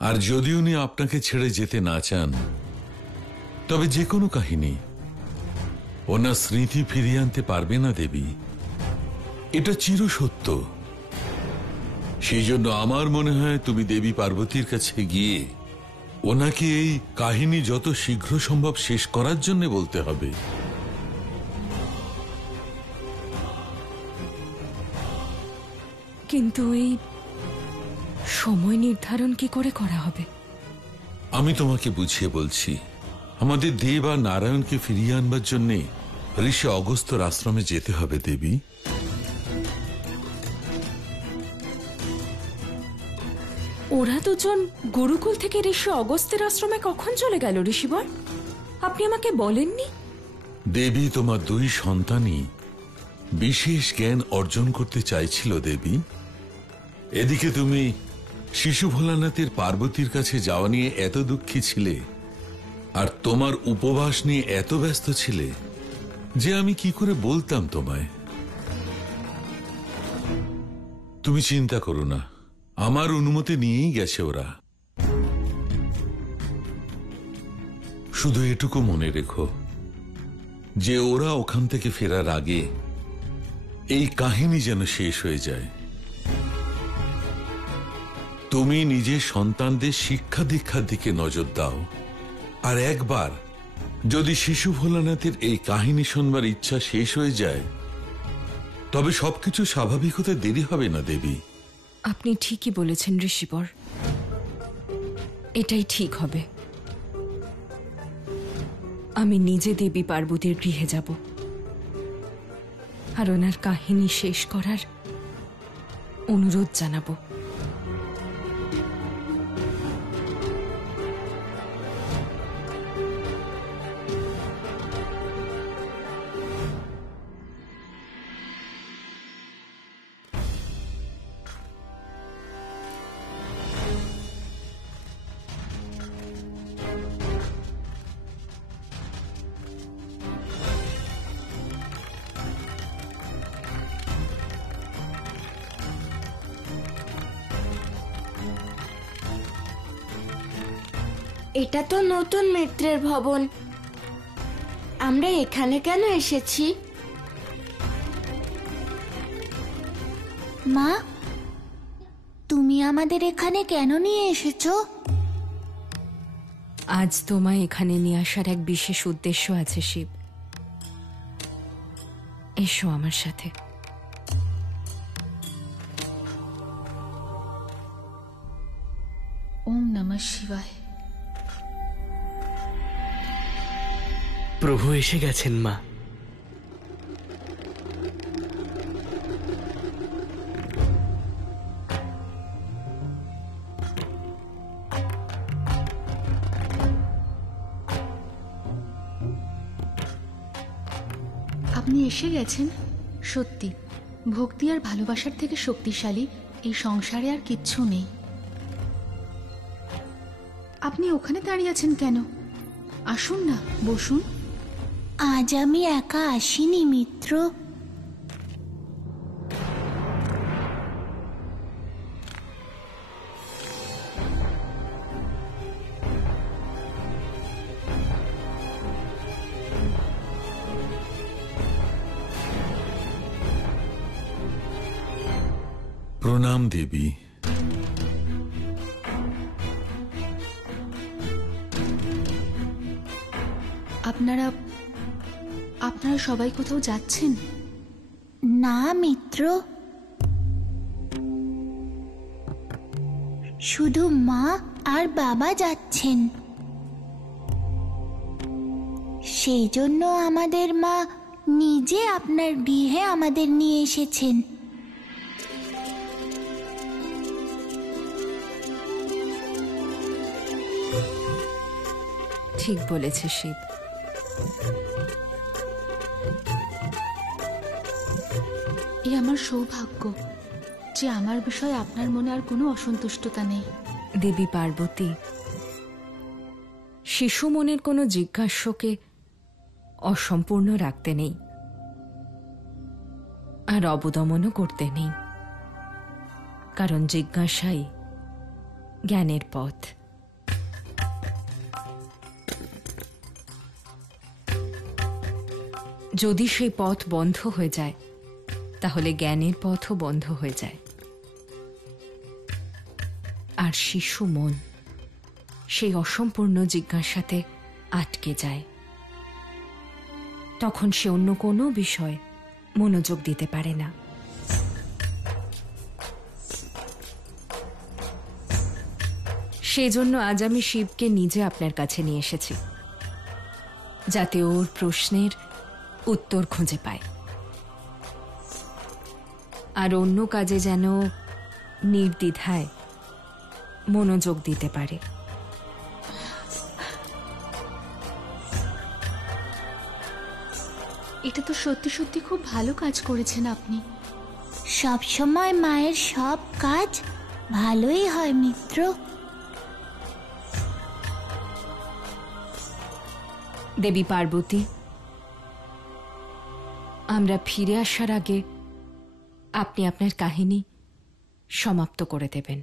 আর যদি উনি আপনাকে ছেড়ে যেতে না চান, তবে যে কোনো কাহিনী ওনার স্মৃতি ফিরিয়ে আনতে পারবে না দেবী, এটা চিরসত্য। সেই জন্য আমার মনে হয় তুমি দেবী পার্বতীর কাছে গিয়ে ওনাকে এই কাহিনী যত শীঘ্র সম্ভব শেষ করার জন্য বলতে হবে। কিন্তু এই সময় নির্ধারণ কি করে করা হবে? আমি তোমাকে বুঝিয়ে বলছি। আমাদের দেব আর নারায়ণকে ফিরিয়ে আনবার জন্যে ঋষি অগস্ত্যর আশ্রমে যেতে হবে দেবী। ওরা দুজন গুরুকুল থেকে ঋষি অগস্ত্যের আশ্রমে কখন চলে গেল ঋষিবর? আপনি আমাকে বলেননি। দেবী, তোমার দুই সন্তানই বিশেষ জ্ঞান অর্জন করতে চাইছিল দেবী। এদিকে তুমি শিশু ভোলানাথের পার্বতীর কাছে যাওয়া নিয়ে এত দুঃখী ছিলে, আর তোমার উপবাস নিয়ে এত ব্যস্ত ছিলে যে আমি কি করে বলতাম তোমায়। তুমি চিন্তা করো না, আমার অনুমতি নিয়েই গেছে ওরা। শুধু এটুকু মনে রেখো যে ওরা ওখান থেকে ফেরার আগে এই কাহিনী যেন শেষ হয়ে যায়। তুমি নিজের সন্তানদের শিক্ষা দীক্ষার দিকে নজর দাও, আর একবার যদি শিশু ভোলানাথের এই কাহিনী শুনবার ইচ্ছা শেষ হয়ে যায়, তবে সবকিছু স্বাভাবিক হতে দেরি হবে না দেবী। আপনি ঠিকই বলেছেন ঋষিবর, এটাই ঠিক হবে। আমি নিজে দেবী পার্বতীর গৃহে যাব আর ওনার কাহিনী শেষ করার অনুরোধ জানাবো। এটা তো নতুন মিত্রের ভবন, আমরা এখানে কেন এসেছি? মা, তুমি আমাদের এখানে কেন নিয়ে এসেছো? আজ তোমায় এখানে নিয়ে আসার এক বিশেষ উদ্দেশ্য আছে শিব। এসো আমার সাথে। ওম নমঃ শিবায়। প্রভু এসে গেছেন মা। আপনি এসে গেছেন। সত্যি ভক্তি আর ভালোবাসার থেকে শক্তিশালী এই সংসারে আর কিচ্ছু নেই। আপনি ওখানে দাঁড়িয়ে আছেন কেন? আসুন না, বসুন। আজ আমি একা আসিনি মিত্র। প্রণাম দেবী। আপনারা সবাই কোথাও যাচ্ছেন? না মিত্র, শুধু মা আর বাবা যাচ্ছেন। সেই জন্য আমাদের মা নিজে আপনার গৃহে আমাদের নিয়ে এসেছেন। ঠিক বলেছে শিব। এ আমার সৌভাগ্য যে আমার বিষয়ে আপনার মনে আর কোনো অসন্তুষ্টতা নেই। দেবী পার্বতী শিশু মনের কোনো জিজ্ঞাসাকে অসম্পূর্ণ রাখতে নেই, আর অবদমনও করতে নেই, কারণ জিজ্ঞাসাই জ্ঞানের পথ। যদি সেই পথ বন্ধ হয়ে যায় তাহলে জ্ঞানের পথও বন্ধ হয়ে যায়, আর শিশু মন সেই অসম্পূর্ণ জিজ্ঞাসাতে আটকে যায়। তখন সে অন্য কোনো বিষয়ে মনোযোগ দিতে পারে না। সেই জন্য আজ আমি শিবকে নিজে আপনার কাছে নিয়ে এসেছি, যাতে ওর প্রশ্নের উত্তর খুঁজে পায়, আর অন্য কাজে যেন নির্দ্বিধায় মনোযোগ দিতে পারে। এটা তো সত্যি সত্যি খুব ভালো কাজ করেছেন আপনি। সব সময় মায়ের সব কাজ ভালোই হয় মিত্র। দেবী পার্বতী, আমরা ফিরে আসার আগে আপনি আপনার কাহিনী সমাপ্ত করে দেবেন।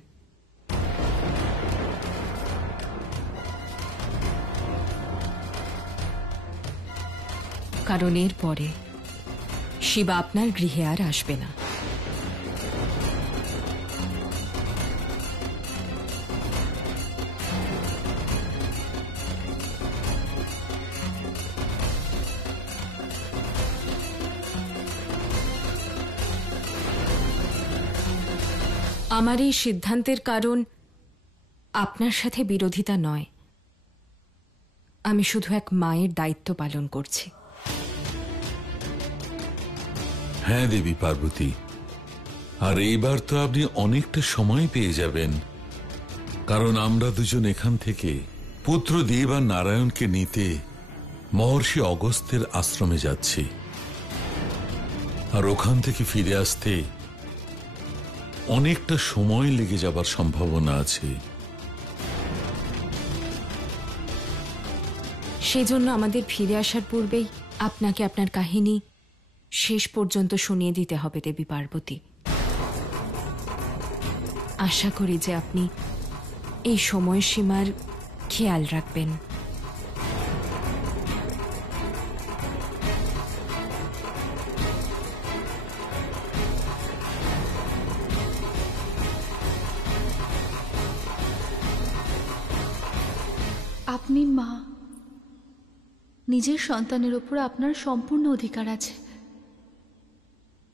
কারণ এর পরে শিবা আপনার গৃহে আর আসবে না। আমার এই সিদ্ধান্তের কারণ আপনার সাথে বিরোধিতা নয়, আমি শুধু এক মায়ের দায়িত্ব পালন করছি। হ্যাঁ দেবী পার্বতী, আর এইবার তো আপনি অনেকটা সময় পেয়ে যাবেন, কারণ আমরা দুজন এখান থেকে পুত্র দেব আর নারায়ণকে নিতে মহর্ষি অগস্ত্যের আশ্রমে যাচ্ছি, আর ওখান থেকে ফিরে আসতে অনেকটা সময় লেগে যাবার সম্ভাবনা আছে। সেই জন্য আমাদের ফিরে আসার পূর্বেই আপনাকে আপনার কাহিনী শেষ পর্যন্ত শুনিয়ে দিতে হবে দেবী পার্বতী। আশা করি যে আপনি এই সময়সীমার খেয়াল রাখবেন। আপনি মা, নিজের সন্তানের উপর আপনার সম্পূর্ণ অধিকার আছে,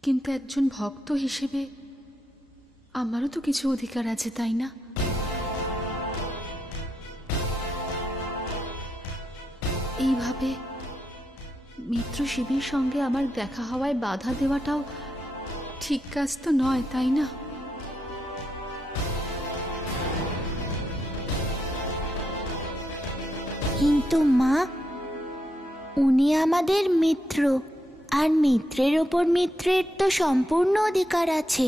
কিন্তু একজন ভক্ত হিসেবে আমারও তো কিছু অধিকার আছে, তাই না? এইভাবে মিত্র শিবের সঙ্গে আমার দেখা হওয়ায় বাধা দেওয়াটাও ঠিক কাজ তো নয়, তাই না? কিন্তু মা, উনি আমাদের মিত্র, আর মিত্রের ওপর মিত্রের তো সম্পূর্ণ অধিকার আছে।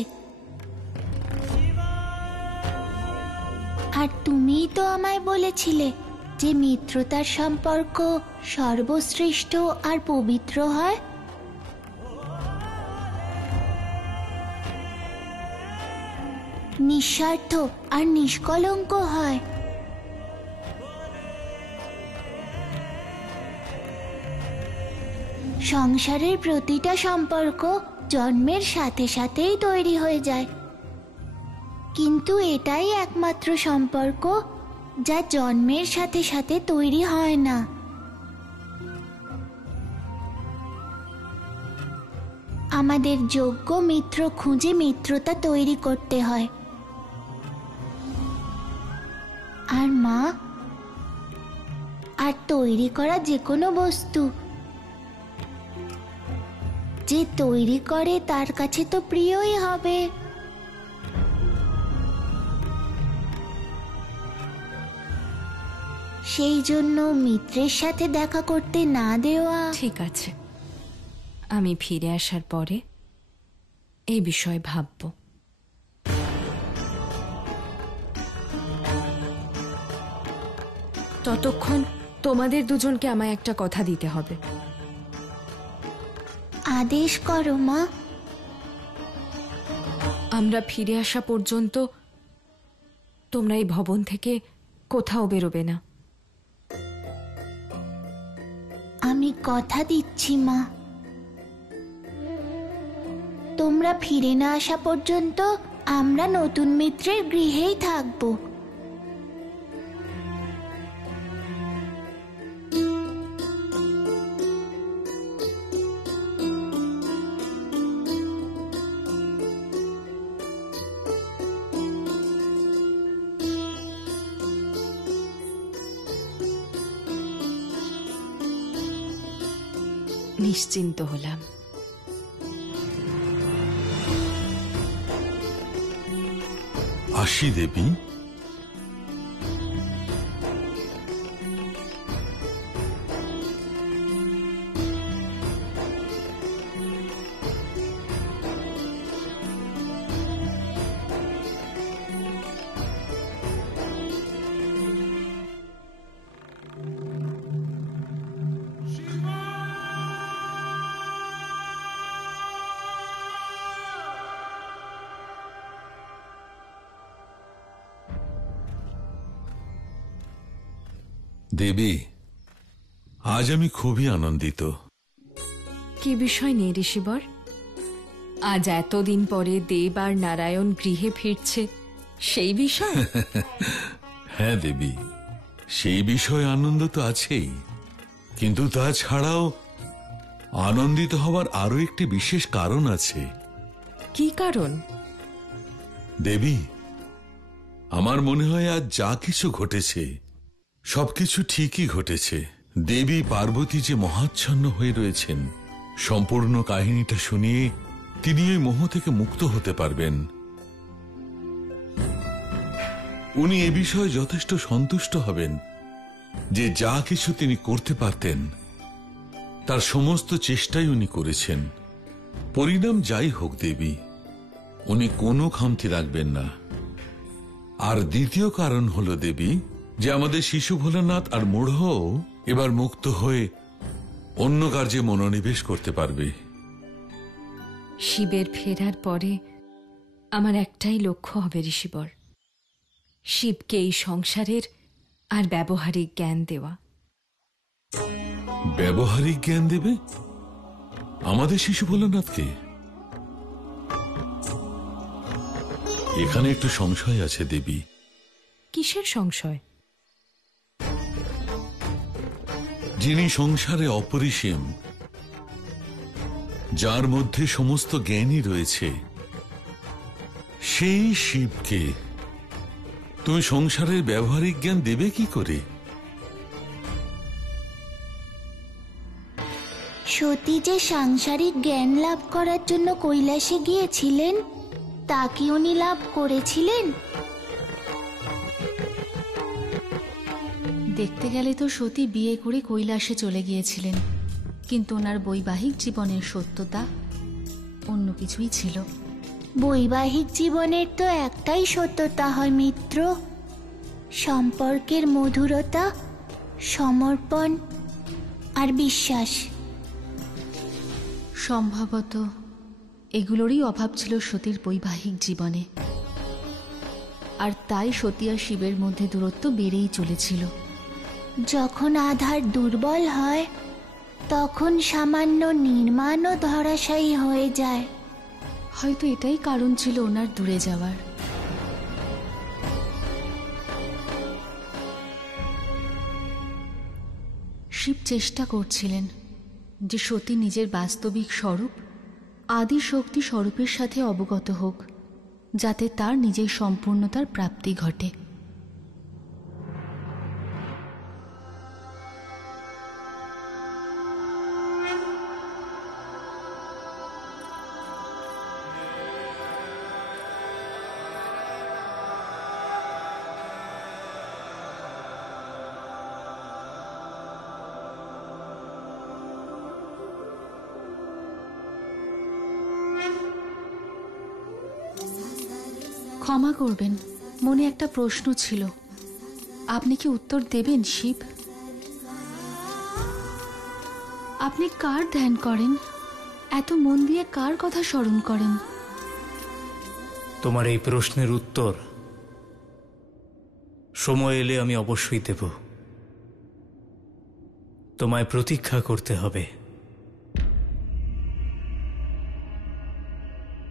আর তুমিই তো আমায় বলেছিলে যে মিত্রতার সম্পর্ক সর্বশ্রেষ্ঠ আর পবিত্র হয়। নিঃস্বার্থ আর নিষ্কলঙ্ক হয়। সংসারের প্রতিটা সম্পর্ক জন্মের সাথে সাথেই তৈরি হয়ে যায়, কিন্তু এটাই একমাত্র সম্পর্ক যা জন্মের সাথে সাথে তৈরি হয় না। আমাদের যোগ্য মিত্র খুঁজে মিত্রতা তৈরি করতে হয়। আর মা, আর তৈরি করা যে কোনো বস্তু যে তৈরি করে তার কাছে তো প্রিয়ই হবে। সেই জন্য মিত্রের সাথে দেখা করতে না দেওয়া। ঠিক আছে, আমি ফিরে আসার পরে এই বিষয়ে ভাবব। ততক্ষণ তোমাদের দুজনকে আমায় একটা কথা দিতে হবে। আদেশ করো মা। আমরা ফিরে আসা পর্যন্ত তোমরা এই ভবন থেকে কোথাও বেরোবে না। আমি কথা দিচ্ছি মা, তোমরা ফিরে না আসা পর্যন্ত আমরা নতুন মিত্রের গৃহেই থাকবো। নিশ্চিন্ত হলাম। আসি দেবী। দেবী, আজ আমি খুবই আনন্দিত। কি বিষয় নিয়ে ঋষিবর? আজ এতদিন পরে দেব আর নারায়ণ গৃহে ফিরছে, সেই বিষয়? হ্যাঁ দেবী, সেই বিষয়ে আনন্দ তো আছেই, কিন্তু তাছাড়াও আনন্দিত হবার আরো একটি বিশেষ কারণ আছে। কি কারণ? দেবী, আমার মনে হয় আজ যা কিছু ঘটেছে সবকিছু ঠিকই ঘটেছে। দেবী পার্বতী যে মহাচ্ছন্ন হয়ে রয়েছেন, সম্পূর্ণ কাহিনীটা শুনিয়ে তিনি ওই মোহ থেকে মুক্ত হতে পারবেন। উনি এ বিষয়ে যথেষ্ট সন্তুষ্ট হবেন যে যা কিছু তিনি করতে পারতেন তার সমস্ত চেষ্টাই উনি করেছেন। পরিণাম যাই হোক দেবী, উনি কোনো খামতি রাখবেন না। আর দ্বিতীয় কারণ হল দেবী, যে আমাদের শিশু ভোলানাথ আর মূঢ় এবার মুক্ত হয়ে অন্য কার্যে মনোনিবেশ করতে পারবে। শিবের ফেরার পরে আমার একটাই লক্ষ্য হবে ঋষিবর, শিবকে এই সংসারের আর ব্যবহারিক জ্ঞান দেওয়া। ব্যবহারিক জ্ঞান দেবে আমাদের শিশু ভোলানাথকে? এখানে একটু সংশয় আছে দেবী। কিসের সংশয়? যিনি সংসারে অপরিসীম, যার মধ্যে সমস্ত জ্ঞানই রয়েছে, সেই শিবকে তুমি সংসারের ব্যবহারিক জ্ঞান দেবে কি করে? সতী যে সাংসারিক জ্ঞান লাভ করার জন্য কৈলাসে গিয়েছিলেন, তা কি উনি লাভ করেছিলেন? দেখতে গেলে তো সতী বিয়ে করে কৈলাসে চলে গিয়েছিলেন, কিন্তু ওনার বৈবাহিক জীবনের সত্যতা অন্য কিছুই ছিল। বৈবাহিক জীবনের তো একটাই সত্যতা হয় মিত্র, সম্পর্কের মধুরতা, সমর্পণ আর বিশ্বাস। সম্ভবত এগুলোরই অভাব ছিল সতীর বৈবাহিক জীবনে, আর তাই সতী আর শিবের মধ্যে দূরত্ব বেড়েই চলেছিল। যখন আধার দুর্বল হয় তখন সামান্য নির্মাণও ধরাশায়ী হয়ে যায়। হয়তো এটাই কারণ ছিল ওনার দূরে যাওয়ার। শিব চেষ্টা করছিলেন যে সতী নিজের বাস্তবিক স্বরূপ আদি শক্তি স্বরূপের সাথে অবগত হোক, যাতে তার নিজের সম্পূর্ণতার প্রাপ্তি ঘটে। ক্ষমা করবেন, মনে একটা প্রশ্ন ছিল, আপনি কি উত্তর দেবেন শিব? আপনি কার ধ্যান করেন? এত মন দিয়ে কার কথা স্মরণ করেন? তোমার এই প্রশ্নের উত্তর সময় এলে আমি অবশ্যই দেব। তোমায় প্রতীক্ষা করতে হবে।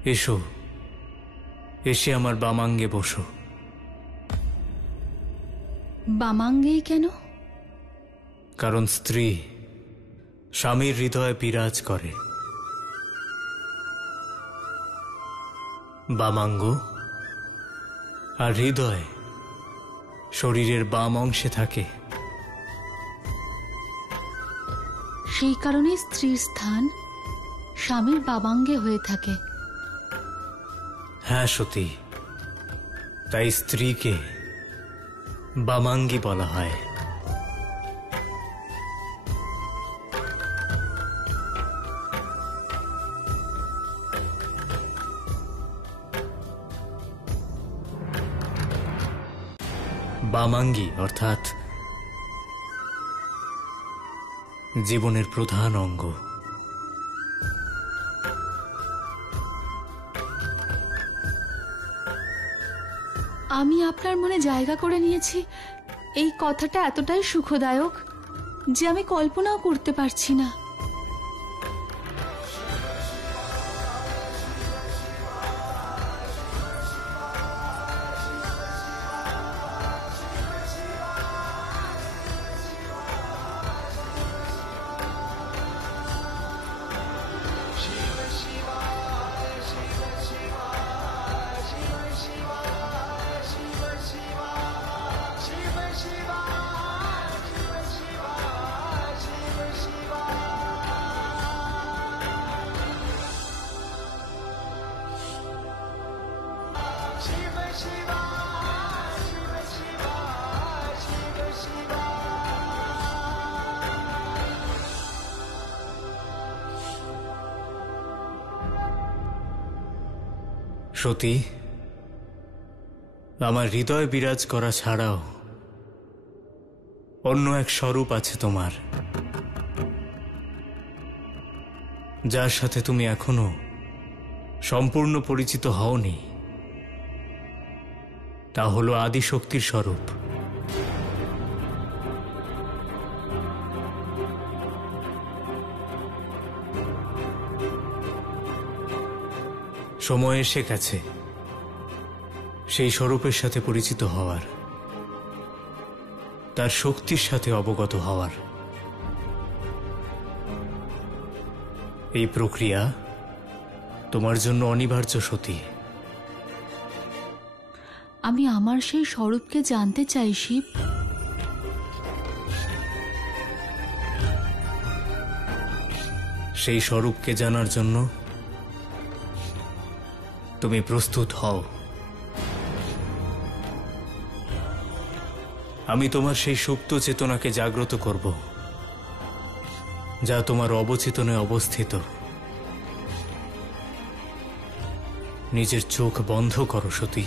এসো, এসে আমার বামাঙ্গে বসো। বামাঙ্গেই কেন? কারণ স্ত্রী স্বামীর হৃদয়ে বিরাজ করে। বামাঙ্গ আর হৃদয় শরীরের বাম অংশে থাকে। সেই কারণে স্ত্রীর স্থান স্বামীর বামাঙ্গে হয়ে থাকে। হ্যাঁ সতী, তাই স্ত্রীকে বামাঙ্গী বলা হয়। বামাঙ্গী অর্থাৎ জীবনের প্রধান অঙ্গ। আমি আপনার মনে জায়গা করে নিয়েছি, এই কথাটা এতটাই সুখদায়ক যে আমি কল্পনাও করতে পারছি না। সতী, আমার হৃদয় বিরাজ করা ছাড়াও অন্য এক স্বরূপ আছে তোমার, যার সাথে তুমি এখনো সম্পূর্ণ পরিচিত হওনি। তা হলো আদিশক্তির স্বরূপ। সময় এসে গেছে সেই স্বরূপের সাথে পরিচিত হওয়ার, তার শক্তির সাথে অবগত হওয়ার। এই প্রক্রিয়া তোমার জন্য অনিবার্য সতী। আমি আমার সেই স্বরূপকে জানতে চাই শিব। সেই স্বরূপকে জানার জন্য তুমি প্রস্তুত হও। আমি তোমার সেই সুপ্ত চেতনাকে জাগ্রত করব, যা তোমার অবচেতনে অবস্থিত। নিজের চোখ বন্ধ করো সতী।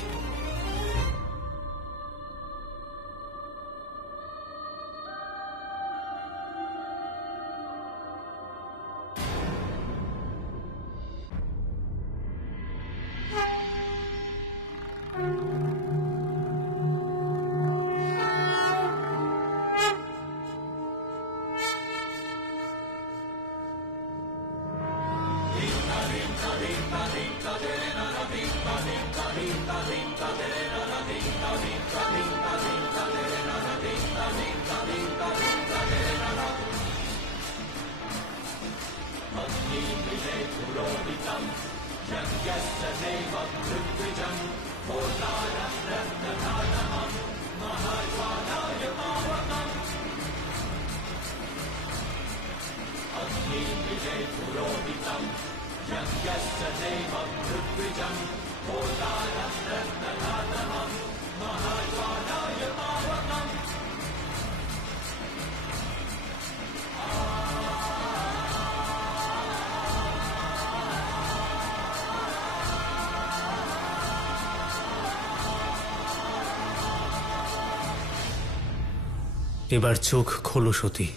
এবার চোখ খোলো সতী।